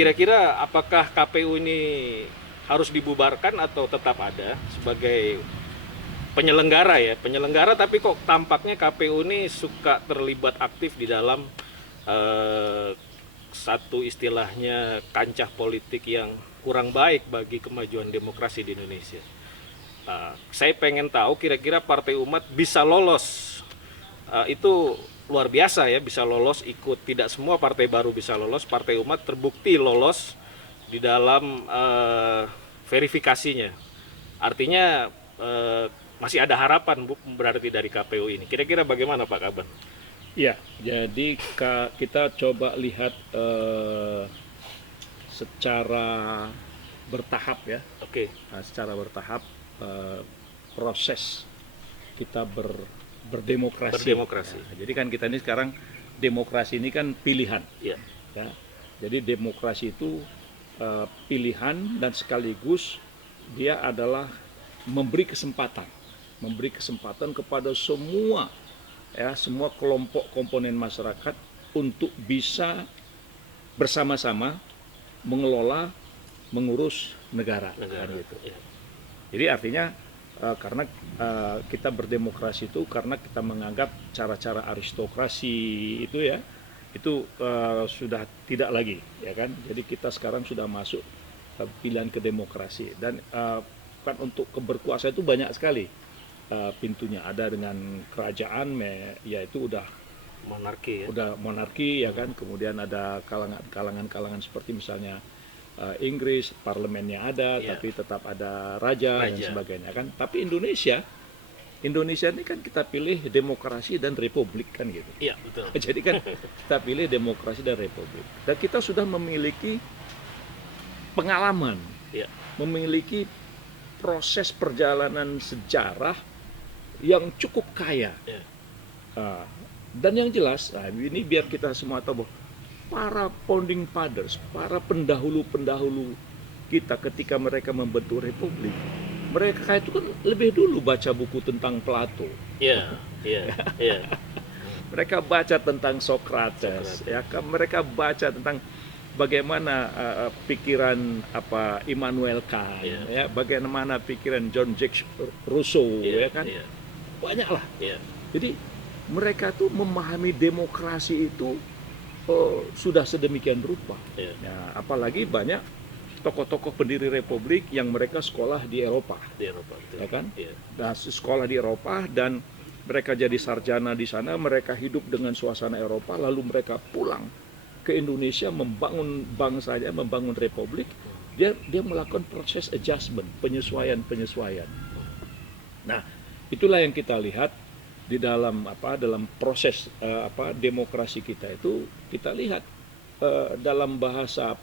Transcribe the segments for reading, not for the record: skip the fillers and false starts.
kira-kira apakah KPU ini harus dibubarkan atau tetap ada sebagai penyelenggara ya? Penyelenggara tapi kok tampaknya KPU ini suka terlibat aktif di dalam satu istilahnya kancah politik yang kurang baik bagi kemajuan demokrasi di Indonesia. Saya pengen tahu kira-kira Partai Umat bisa lolos, itu luar biasa ya, bisa lolos ikut. Tidak semua partai baru bisa lolos, Partai Umat terbukti lolos di dalam verifikasinya. Artinya masih ada harapan berarti dari KPU ini. Kira-kira bagaimana Pak Kaban? Ya, jadi kita coba lihat secara bertahap ya. Oke. Nah, secara bertahap proses kita berdemokrasi. Nah, jadi kan kita ini sekarang demokrasi ini kan pilihan. Ya. Ya. Jadi demokrasi itu pilihan dan sekaligus dia adalah memberi kesempatan kepada semua kelompok komponen masyarakat untuk bisa bersama-sama mengelola, mengurus negara. Kan gitu. Ya. Jadi artinya karena kita berdemokrasi itu karena kita menganggap cara-cara aristokrasi itu sudah tidak lagi, ya kan? Jadi kita sekarang sudah masuk pilihan ke demokrasi dan kan untuk berkuasa itu banyak sekali pintunya. Ada dengan kerajaan, yaitu udah Monarki ya. Udah monarki ya kan. Kemudian ada kalangan seperti misalnya Inggris, parlemennya ada, Ya. tapi tetap ada raja dan sebagainya kan. Tapi Indonesia ini kan kita pilih demokrasi dan republik kan gitu. Iya, betul. Jadi kan kita pilih demokrasi dan republik. Dan kita sudah memiliki pengalaman, Ya. memiliki proses perjalanan sejarah yang cukup kaya. Ya. Dan yang jelas, ini biar kita semua tahu bahwa para founding fathers, para pendahulu-pendahulu kita ketika mereka membentuk republik, mereka itu kan lebih dulu baca buku tentang Plato. Iya, iya, iya. Mereka baca tentang Socrates, ya kan? Mereka baca tentang bagaimana pikiran Immanuel Kant, ya, bagaimana pikiran John Jacques Rousseau, ya kan? Banyaklah. Jadi mereka tuh memahami demokrasi itu sudah sedemikian rupa. Ya, apalagi banyak tokoh-tokoh pendiri republik yang mereka sekolah di Eropa, ya kan? Nah, sekolah di Eropa dan mereka jadi sarjana di sana, mereka hidup dengan suasana Eropa, lalu mereka pulang ke Indonesia membangun bangsanya, membangun republik. Dia melakukan proses adjustment, penyesuaian. Nah, itulah yang kita lihat di dalam proses demokrasi kita itu. Kita lihat dalam bahasa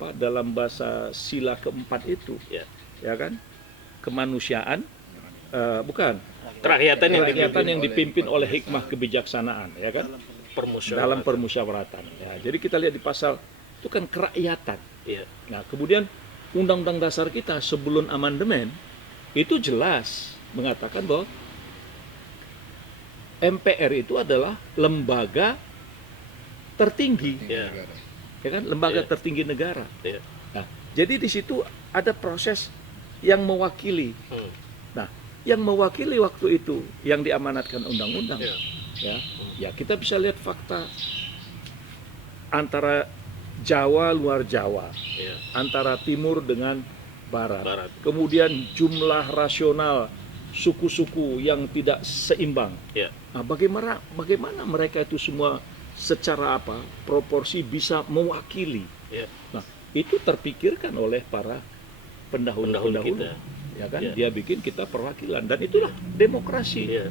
sila keempat itu, ya kan, kemanusiaan, bukan kerakyatan yang dipimpin oleh hikmah kebijaksanaan, ya kan, dalam permusyawaratan. Ya, jadi kita lihat di pasal itu kan kerakyatan. Nah, kemudian Undang-Undang Dasar kita sebelum amandemen itu jelas mengatakan bahwa MPR itu adalah lembaga tertinggi, ya kan, lembaga tertinggi negara. Nah, jadi di situ ada proses yang mewakili. Nah, yang mewakili waktu itu yang diamanatkan undang-undang, ya kita bisa lihat fakta antara Jawa luar Jawa, antara timur dengan barat. Kemudian jumlah rasional suku-suku yang tidak seimbang. Nah, bagaimana mereka itu semua secara proporsi bisa mewakili. Nah, itu terpikirkan oleh para pendahulu kita, ya kan? Dia bikin kita perwakilan dan itulah demokrasi. Ya,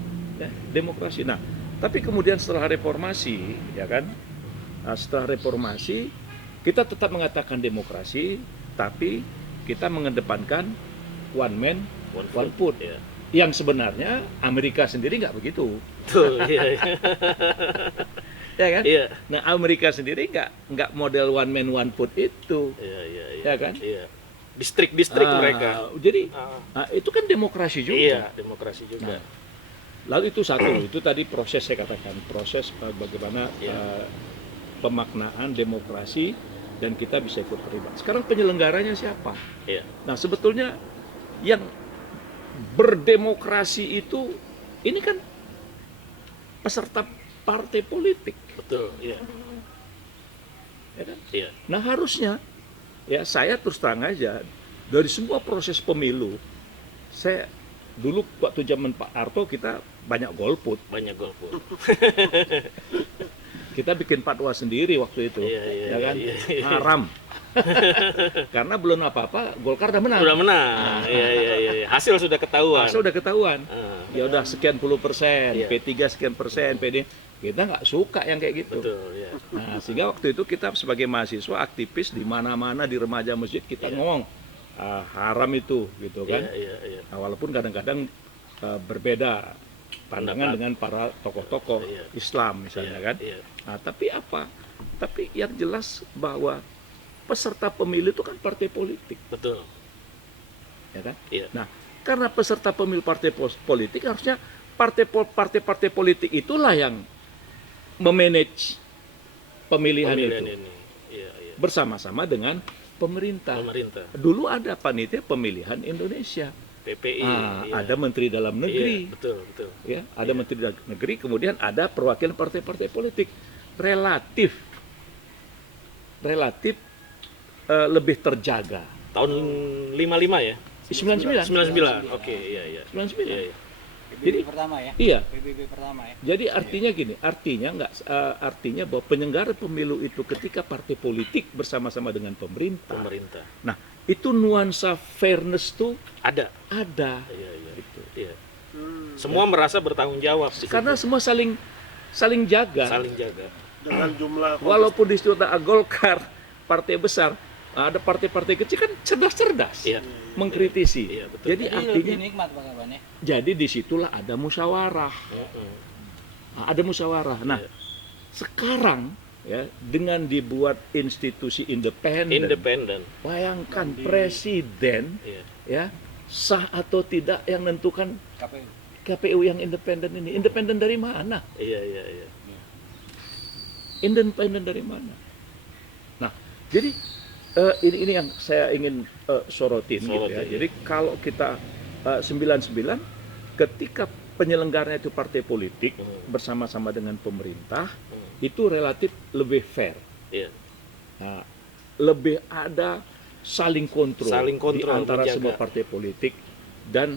demokrasi. Nah, tapi kemudian setelah reformasi, ya kan? Nah, setelah reformasi kita tetap mengatakan demokrasi, tapi kita mengedepankan one man one vote. Yang sebenarnya Amerika sendiri nggak begitu. Ya kan? Nah, Amerika sendiri nggak model one man one vote itu. Ya kan? Distrik-distrik mereka. Jadi itu kan demokrasi juga. Iya, demokrasi juga. Nah, lalu itu satu, itu tadi proses saya katakan, proses bagaimana pemaknaan demokrasi dan kita bisa ikut terlibat. Sekarang penyelenggaranya siapa? Iya. Nah, sebetulnya yang berdemokrasi itu ini kan peserta partai politik, Betul. Iya. ya kan? Iya. Nah, harusnya ya saya terus terang aja dari semua proses pemilu, saya dulu waktu zaman Pak Harto kita banyak golput. Banyak golput. Kita bikin fatwa sendiri waktu itu, Iya, iya, ya kan? iya, iya. Haram. Karena belum apa-apa, Golkar udah menang. Udah menang. Iya, iya, iya. Hasil sudah ketahuan. Masa udah ketahuan. Ah, Ya udah sekian puluh persen, Iya. P3 sekian persen, PD. Kita nggak suka yang kayak gitu. betul. Iya. Nah, sehingga waktu itu kita sebagai mahasiswa aktivis di mana-mana di remaja masjid kita Iya. ngomong haram itu, gitu kan? Iya, iya, iya. Nah, walaupun kadang-kadang berbeda pandangan Pendapat. dengan para tokoh-tokoh Iya. Islam misalnya Iya, kan. iya. Nah, tapi apa? Tapi yang jelas bahwa peserta pemilu itu kan partai politik, Betul. ya kan? Iya. Nah, karena peserta pemilu partai politik harusnya partai-partai politik itulah yang memanage pemilihan itu ini. Iya, iya. bersama-sama dengan pemerintah. Pemerintah. Dulu ada panitia pemilihan Indonesia. PPI. iya. Ada Menteri Dalam Negeri. Iya, betul, betul. Ya, ada Menteri Dalam Negeri, kemudian ada perwakilan partai-partai politik. Relatif lebih terjaga. Tahun 55 ya? 99. 99. Oke, iya, iya. 99. Iya, iya. Jadi pertama ya. iya. PBB pertama ya. Jadi artinya gini, artinya bahwa penyelenggara pemilu itu ketika partai politik bersama-sama dengan pemerintah. Pemerintah. Nah, itu nuansa fairness tuh Ada. ada. Iya, iya. Gitu. Iya. Semua merasa bertanggung jawab di situ. Karena semua saling jaga. saling jaga. dengan jumlah Walaupun di situ ada Golkar, partai besar, ada partai-partai kecil kan cerdas-cerdas Iya. mengkritisi. Iya, betul. Jadi Jadi lebih artinya, nikmat Pak Kaban ya. jadi disitulah ada musyawarah. Mm-mm. Nah, ada musyawarah. Nah, Iya. sekarang ya dengan dibuat institusi independen, Independen. bayangkan presiden Iya. ya sah atau tidak yang menentukan KPU. KPU yang independen ini. Independen dari mana? Iya, iya, iya. Independen dari mana? Nah, jadi ini yang saya ingin sorotin gitu ya. Sorotin. Jadi kalau kita 99 ketika penyelenggaranya itu partai politik bersama-sama dengan pemerintah itu relatif lebih fair. Iya. Nah, lebih ada saling kontrol, Saling kontrol, di antara menjaga. semua partai politik dan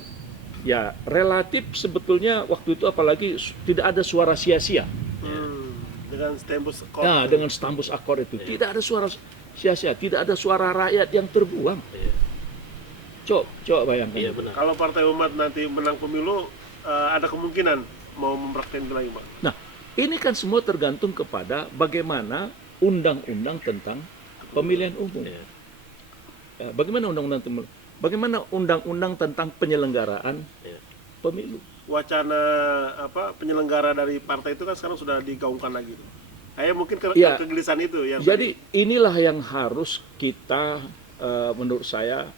ya relatif sebetulnya waktu itu apalagi tidak ada suara sia-sia. dengan stembus skor. Nah, dengan stambus akor itu tidak ada suara sia-sia, tidak ada suara rakyat yang terbuang. Iya. Coba bayangkan. Iya, benar. Kalau Partai Umat nanti menang pemilu, ada kemungkinan mau mempraktekkan lagi, Pak. Nah, ini kan semua tergantung kepada bagaimana undang-undang tentang pemilihan umum. Iya. Ya, bagaimana undang-undang tentang penyelenggaraan Iya. pemilu. Wacana penyelenggara dari partai itu kan sekarang sudah digaungkan lagi. Kayak mungkin Ya. kegelisahan itu yang Jadi inilah yang harus kita, menurut saya,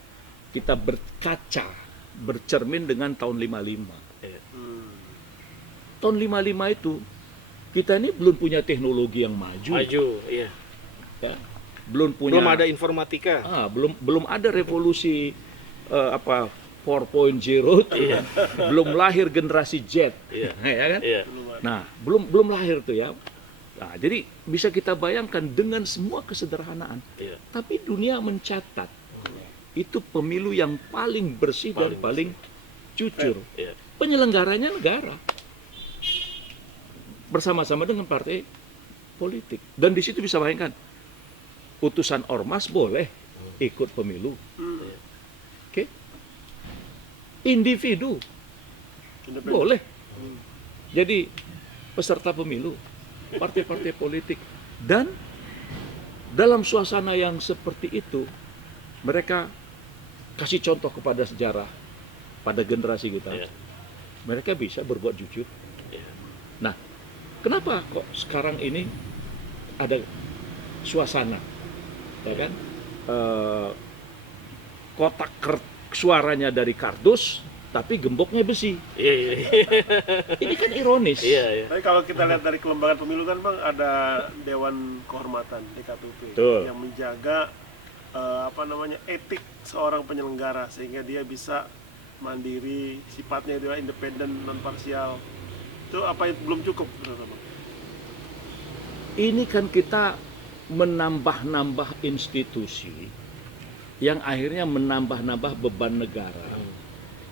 kita berkaca, bercermin dengan tahun 55. Iya. Tahun 55 itu, kita ini belum punya teknologi yang maju. Maju, iya. Ya. Belum punya, Belum ada informatika. belum ada revolusi 4.0, belum lahir generasi Z, Iya. ya kan? Iya. Nah, belum lahir tuh ya. Nah, jadi bisa kita bayangkan dengan semua kesederhanaan. Iya. Tapi dunia mencatat itu pemilu yang paling bersih dan paling jujur. Iya. Penyelenggaranya negara bersama-sama dengan partai politik. Dan di situ bisa bayangkan utusan ormas boleh ikut pemilu. Oke? Individu independen. boleh. Jadi peserta pemilu, partai-partai politik, dan dalam suasana yang seperti itu mereka kasih contoh kepada sejarah pada generasi kita. Iya. Mereka bisa berbuat jujur. Iya. Nah, kenapa kok sekarang ini ada suasana, ya kan? Kotak suaranya dari kardus, tapi gemboknya besi. Iya, iya, Ini kan ironis. iya, iya. Tapi kalau kita lihat dari kelembagaan pemilu kan Bang, ada Dewan Kehormatan DKPP Betul. yang menjaga etik seorang penyelenggara sehingga dia bisa mandiri, sifatnya dia independen, non parsial. Itu apa yang belum cukup menurut Bang? Ini kan kita menambah-nambah institusi yang akhirnya menambah-nambah beban negara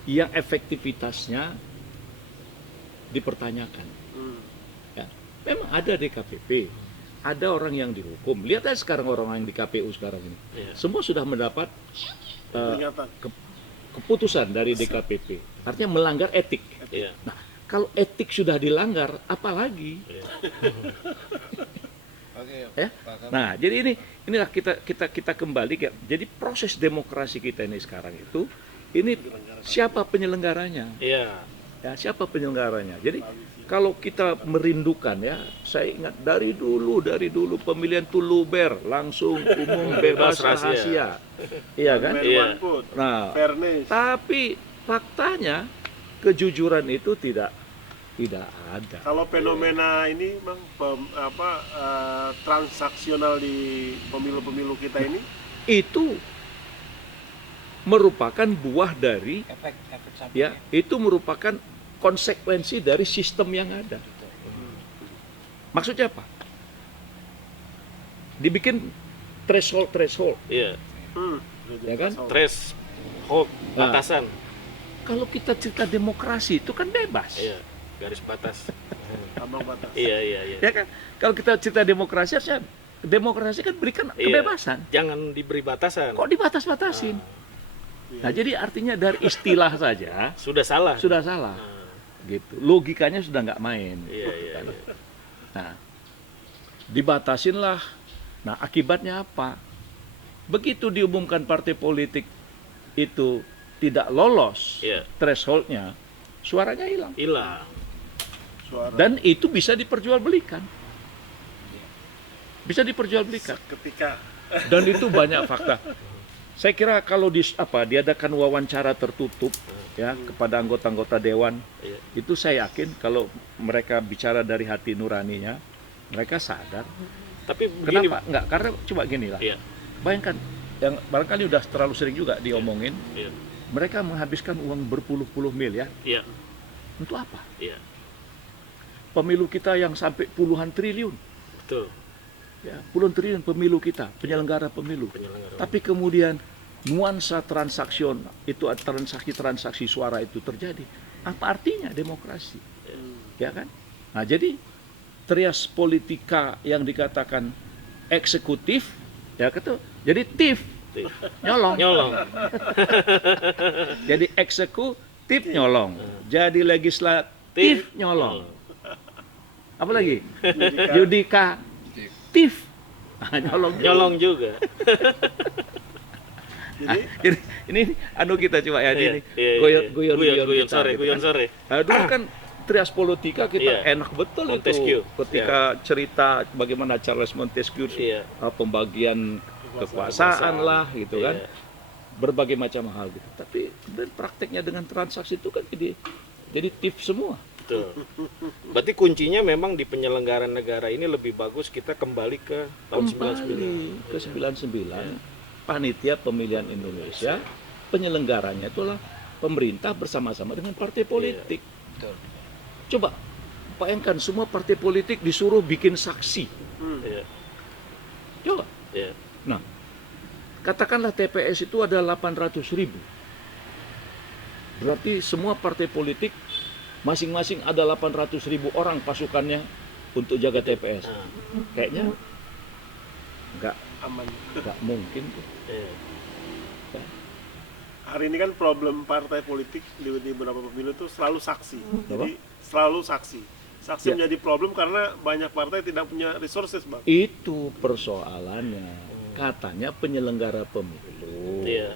yang efektivitasnya dipertanyakan. Ya, memang ada DKPP, ada orang yang dihukum. Lihat aja sekarang orang yang di KPU sekarang ini, Iya. semua sudah mendapat Peringatan. keputusan dari DKPP. Artinya melanggar etik. Iya. Nah, kalau etik sudah dilanggar, apalagi? Iya. Ya? Nah, jadi inilah kita kembali ke, jadi proses demokrasi kita ini sekarang itu, ini siapa penyelenggaranya? Iya. Ya, siapa penyelenggaranya? Jadi kalau kita merindukan, ya, saya ingat dari dulu pemilihan itu luber, langsung umum, bebas, rahasia. Iya kan? Iya. Nah, Fairness. tapi faktanya kejujuran itu tidak ada. Kalau fenomena ini Bang, transaksional di pemilu-pemilu kita ini, Itu merupakan buah dari efek samping. ya, itu merupakan konsekuensi dari sistem yang ada. Maksudnya apa? Dibikin threshold. Iya. Ya kan? Threshold, Nah. batasan. Kalau kita cerita demokrasi itu kan bebas. Iya. Garis batas. ambang batas. Iya, iya, iya. Ya kan? Kalau kita cerita demokrasi, harusnya demokrasi kan berikan Iya. kebebasan. Jangan diberi batasan. Kok dibatas-batasin? Nah, jadi artinya dari istilah saja Sudah salah. sudah salah. Nah, Gitu. Logikanya sudah nggak main. iya, iya, iya. Nah, dibatasinlah. Nah, akibatnya apa? Begitu diumumkan partai politik itu tidak lolos Iya. thresholdnya, suaranya hilang. Hilang. Suara. Dan itu bisa diperjualbelikan. Bisa diperjualbelikan. Ketika Dan itu banyak fakta. Saya kira kalau diadakan wawancara tertutup ya kepada anggota-anggota dewan, Iya. itu saya yakin kalau mereka bicara dari hati nuraninya, mereka sadar. Tapi begini, Kenapa? Enggak, karena coba gini lah. Iya. Bayangkan, yang barangkali udah terlalu sering juga diomongin, Iya. mereka menghabiskan uang berpuluh-puluh miliar. Iya. Untuk apa? Iya. Pemilu kita yang sampai puluhan triliun. Betul. Ya, puluhan triliun pemilu kita, penyelenggara pemilu. Penyelenggara. Tapi kemudian nuansa transaksional, itu transaksi suara itu terjadi. Apa artinya demokrasi? Ya kan? Nah, jadi trias politika yang dikatakan eksekutif, ya gitu. Jadi TIF, nyolong. Nyolong. Jadi eksekutif nyolong. Jadi legislatif nyolong. Apa lagi? Yudikatif. Nyolong. Nyolong juga. jadi ini kita coba ya, ini Iya. guyon kita, sore, gitu guyon kan. sore. Nah, dulu kan trias politika kita Iya. enak betul Montesquieu. itu ketika cerita bagaimana Charles Montesquieu Iya. pembagian kekuasaan lah gitu kan, Iya. berbagai macam hal gitu. Tapi kemudian prakteknya dengan transaksi itu kan jadi TIF semua. Betul. Berarti kuncinya memang di penyelenggaraan negara ini lebih bagus kita kembali ke tahun 99. Kembali ke 99, panitia pemilihan Indonesia, penyelenggaranya itulah pemerintah bersama-sama dengan partai politik. Betul. Coba bayangkan semua partai politik disuruh bikin saksi. Iya. Coba. Iya. Nah, katakanlah TPS itu ada 800.000. Berarti semua partai politik masing-masing ada 800.000 orang pasukannya untuk jaga TPS. Nah, Kayaknya nggak aman. mungkin tuh. iya. Hari ini kan problem partai politik di beberapa pemilu itu selalu saksi. Apa? Jadi selalu saksi. Saksi Ya. menjadi problem karena banyak partai tidak punya resources, Bang. Itu persoalannya. Katanya penyelenggara pemilu. Iya.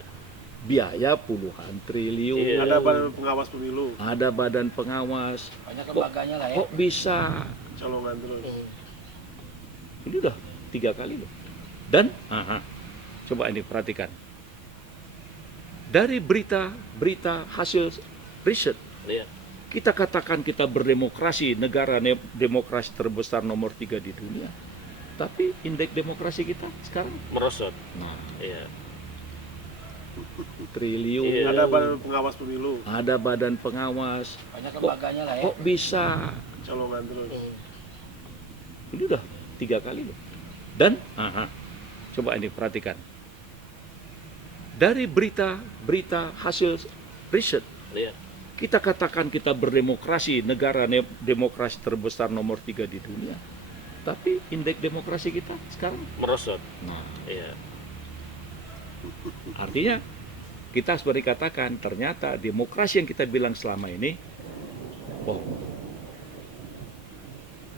Biaya puluhan triliun. Iya. Ada badan pengawas pemilu, Ada badan pengawas. Banyak lembaganya lah ya. Kok bisa? colongan terus. Ini udah 3 kali loh. Dan, coba ini perhatikan. Dari berita hasil riset. Iya. Kita katakan kita berdemokrasi, negara demokrasi terbesar nomor 3 di dunia. Tapi indeks demokrasi kita sekarang Merosot. nah, Iya. triliun. Iya. Ada badan pengawas pemilu, Ada badan pengawas. Banyak lembaganya lah ya. Kok bisa? colongan terus. Ini udah 3 kali loh. Dan, coba ini perhatikan. Dari berita hasil riset, Iya. kita katakan kita berdemokrasi, negara demokrasi terbesar nomor 3 di dunia. Tapi indeks demokrasi kita sekarang Merosot. nah, Iya. artinya kita seperti katakan ternyata demokrasi yang kita bilang selama ini bohong.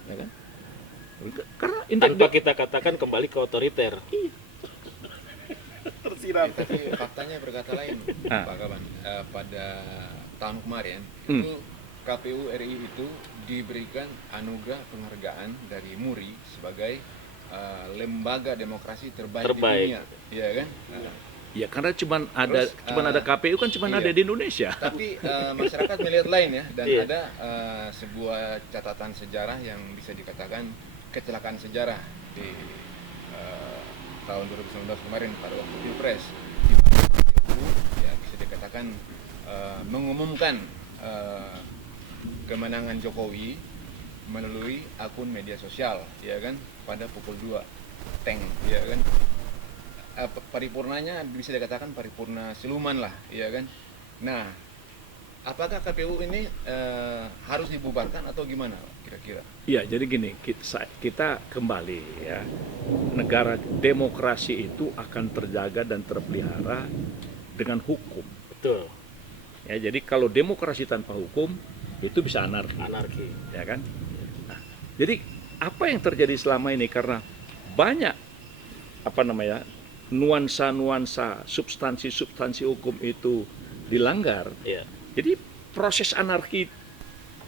Ya kan? Karena indeks Tanpa kita katakan kembali ke otoriter. Tersirat. Tapi faktanya berkata lain, Ah. Pak Kaban. Pada tahun kemarin, Hmm. itu KPU RI itu diberikan anugerah penghargaan dari MURI sebagai lembaga demokrasi terbaik, Terbaik. di dunia, ya kan? ya karena cuman ada Terus, KPU kan cuman iya. ada di Indonesia. Tapi masyarakat melihat lain ya, dan Iya. ada sebuah catatan sejarah yang bisa dikatakan kecelakaan sejarah di tahun 2019 kemarin pada waktu Pilpres, di mana KPU ya bisa dikatakan mengumumkan kemenangan Jokowi melalui akun media sosial, ya kan, pada pukul 2 tank, ya kan. Paripurnanya bisa dikatakan paripurna siluman lah, ya kan. Nah, apakah KPU ini harus dibubarkan atau gimana kira-kira? Iya, jadi gini, kita kembali ya. Negara demokrasi itu akan terjaga dan terpelihara dengan hukum. Betul. Ya, jadi kalau demokrasi tanpa hukum itu bisa anarki, Anarki. ya kan? Nah, jadi apa yang terjadi selama ini karena banyak nuansa-nuansa substansi hukum itu dilanggar. Iya. Jadi proses anarki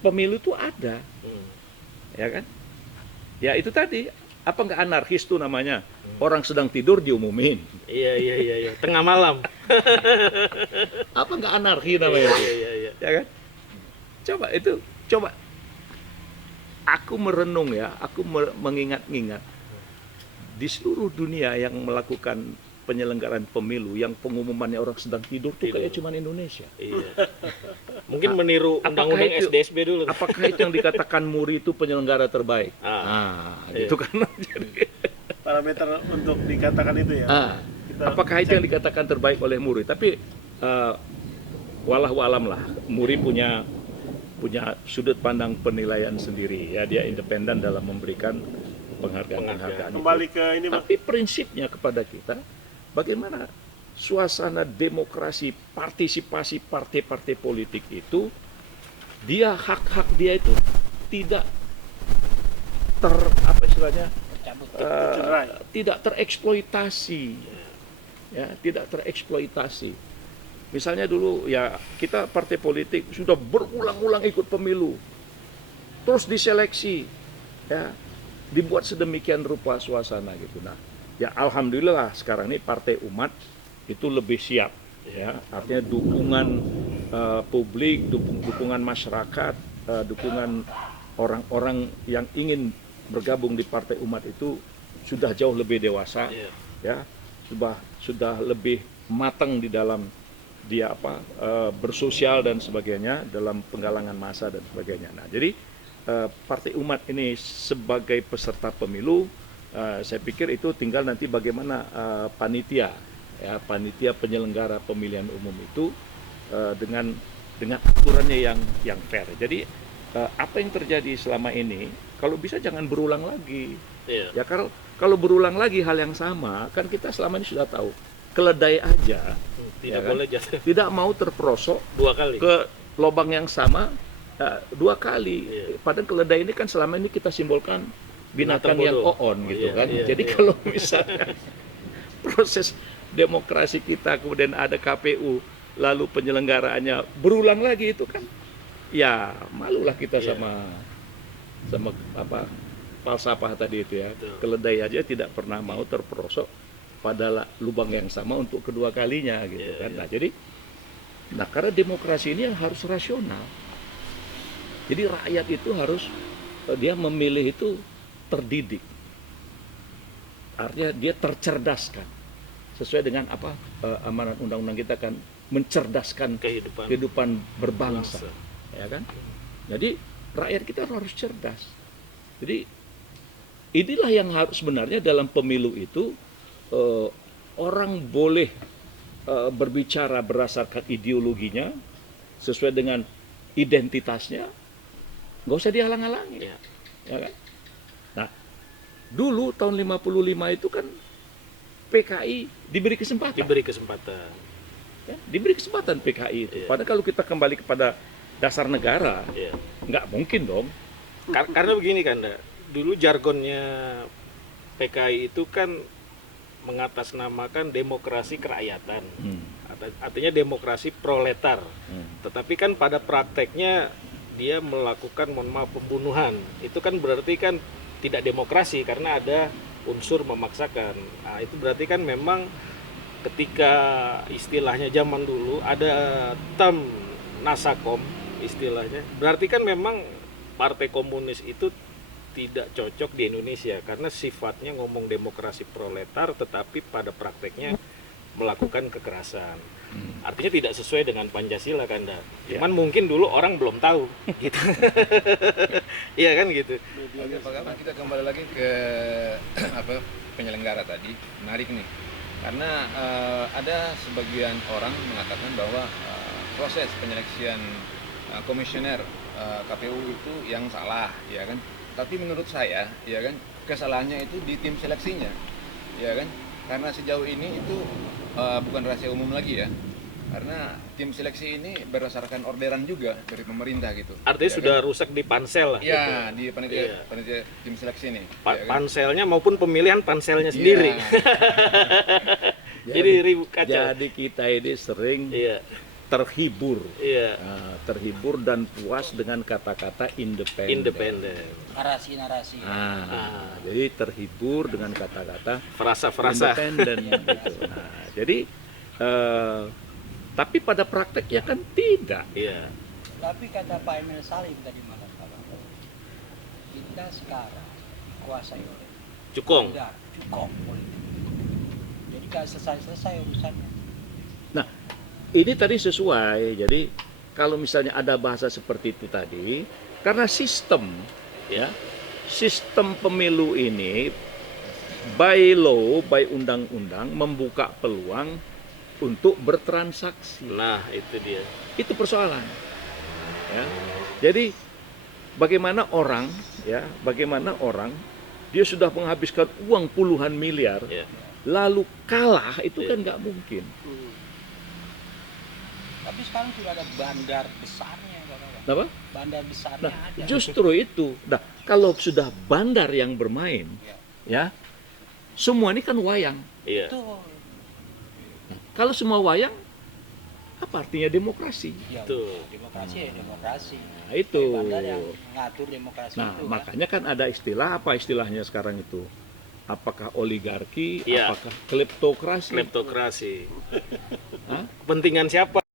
pemilu itu ada, ya kan? Ya itu tadi, apa nggak anarkis tuh namanya? Orang sedang tidur diumumin. Iya. Tengah malam. Apa nggak anarki namanya? Iya. Ya kan? Coba. Aku merenung ya, aku mengingat-ingat di seluruh dunia yang melakukan penyelenggaraan pemilu yang pengumumannya orang sedang tidur tuh kayak cuman Indonesia. Iya. Mungkin meniru Apakah undang-undang itu- SDSB dulu. Apakah itu yang dikatakan MURI itu penyelenggara terbaik? Gitu kan. Jadi, Parameter untuk dikatakan itu ya. apakah itu yang dikatakan terbaik oleh MURI? Tapi walau alam lah, MURI punya sudut pandang penilaian sendiri ya, dia independen dalam memberikan penghargaan. Kembali ke ini, Mas. Tapi prinsipnya kepada kita, bagaimana suasana demokrasi, partisipasi partai-partai politik itu, hak-hak dia itu tidak tidak tereksploitasi, ya, tidak tereksploitasi. Misalnya dulu ya kita partai politik sudah berulang-ulang ikut pemilu, terus diseleksi, ya, dibuat sedemikian rupa suasana gitu. Nah, ya alhamdulillah sekarang ini Partai Umat itu lebih siap, ya, artinya dukungan publik, dukungan masyarakat, dukungan orang-orang yang ingin bergabung di Partai Umat itu sudah jauh lebih dewasa, ya, sudah lebih matang di dalam dia bersosial dan sebagainya, dalam penggalangan massa dan sebagainya. Nah, jadi Partai Umat ini sebagai peserta pemilu, saya pikir itu tinggal nanti bagaimana panitia penyelenggara pemilihan umum itu dengan aturannya yang fair. Jadi apa yang terjadi selama ini, kalau bisa jangan berulang lagi. Ya kalau berulang lagi hal yang sama, kan kita selama ini sudah tahu. Keledai aja, Tidak ya kan? boleh jatuh Tidak mau terperosok 2 kali. ke lubang yang sama 2 kali. Padahal keledai ini kan selama ini kita simbolkan binatang yang bodoh. oon gitu kan. Iya. Jadi kalau misalnya proses demokrasi kita kemudian ada KPU lalu penyelenggaraannya berulang lagi, itu kan ya malulah kita sama falsafah tadi itu ya. Betul. Keledai aja tidak pernah mau terperosok pada lubang yang sama untuk kedua kalinya gitu kan. Nah, jadi Nah, karena demokrasi ini harus rasional. Jadi rakyat itu harus dia memilih itu terdidik. Artinya dia tercerdaskan. Sesuai dengan apa amanat undang-undang kita kan mencerdaskan kehidupan berbangsa. Ya kan? Jadi rakyat kita harus cerdas. Jadi inilah yang harus sebenarnya dalam pemilu itu orang boleh berbicara berdasarkan ideologinya sesuai dengan identitasnya, nggak usah dihalang-halangi. Ya kan? Nah, dulu tahun 55 itu kan PKI diberi kesempatan. Diberi kesempatan PKI itu. Padahal kalau kita kembali kepada dasar negara, nggak mungkin dong. Karena begini kan, dulu jargonnya PKI itu kan mengatasnamakan demokrasi kerakyatan, artinya demokrasi proletar. Tetapi kan pada prakteknya dia melakukan, mohon maaf, pembunuhan. Itu kan berarti kan tidak demokrasi karena ada unsur memaksakan. Nah, itu berarti kan memang ketika istilahnya zaman dulu ada term nasakom istilahnya, berarti kan memang Partai Komunis itu tidak cocok di Indonesia karena sifatnya ngomong demokrasi proletar tetapi pada prakteknya melakukan kekerasan. Artinya tidak sesuai dengan Pancasila kan, cuman mungkin dulu orang belum tahu gitu. Iya kan gitu. Oke, Pak Gamal, kita kembali lagi ke penyelenggara tadi. Menarik nih. Karena ada sebagian orang mengatakan bahwa proses penyeleksian komisioner KPU itu yang salah, ya kan? Tapi menurut saya, ya kan, kesalahannya itu di tim seleksinya, ya kan? Karena sejauh ini itu bukan rahasia umum lagi ya, karena tim seleksi ini berdasarkan orderan juga dari pemerintah gitu. Artinya ya sudah kan? rusak di pansel lah. Ya, gitu. di panitia tim seleksi ini. Ya kan? Panselnya maupun pemilihan panselnya sendiri. Jadi ribut kacau. Jadi kita ini sering terhibur, terhibur dan puas dengan kata-kata independen. Narasi-narasi. Jadi terhibur dengan kata-kata frasa-frasa independen. Gitu. Nah, jadi tapi pada prakteknya kan tidak. Tapi kata Pak Emil Salim tadi malam, kita sekarang dikuasai oleh cukong. Cukong politik. Jadi nggak selesai urusannya. Nah, ini tadi sesuai. Jadi kalau misalnya ada bahasa seperti itu tadi, karena sistem pemilu ini by law, by undang-undang membuka peluang untuk bertransaksi. Nah, itu dia. Itu persoalan. Ya. Jadi bagaimana orang dia sudah menghabiskan uang puluhan miliar, lalu kalah itu kan nggak mungkin. Tapi sekarang sudah ada bandar besarnya, Apa? bandar besarnya ada. Justru itu. Nah, kalau sudah bandar yang bermain, semua ini kan wayang. Betul. Nah, kalau semua wayang, apa artinya demokrasi? Demokrasi ya demokrasi. Nah, itu. Bandar yang mengatur demokrasi Nah, itu. makanya kan ada istilah, apa istilahnya sekarang itu? Apakah oligarki, Iya. apakah kleptokrasi? Kleptokrasi. Hah? Kepentingan siapa?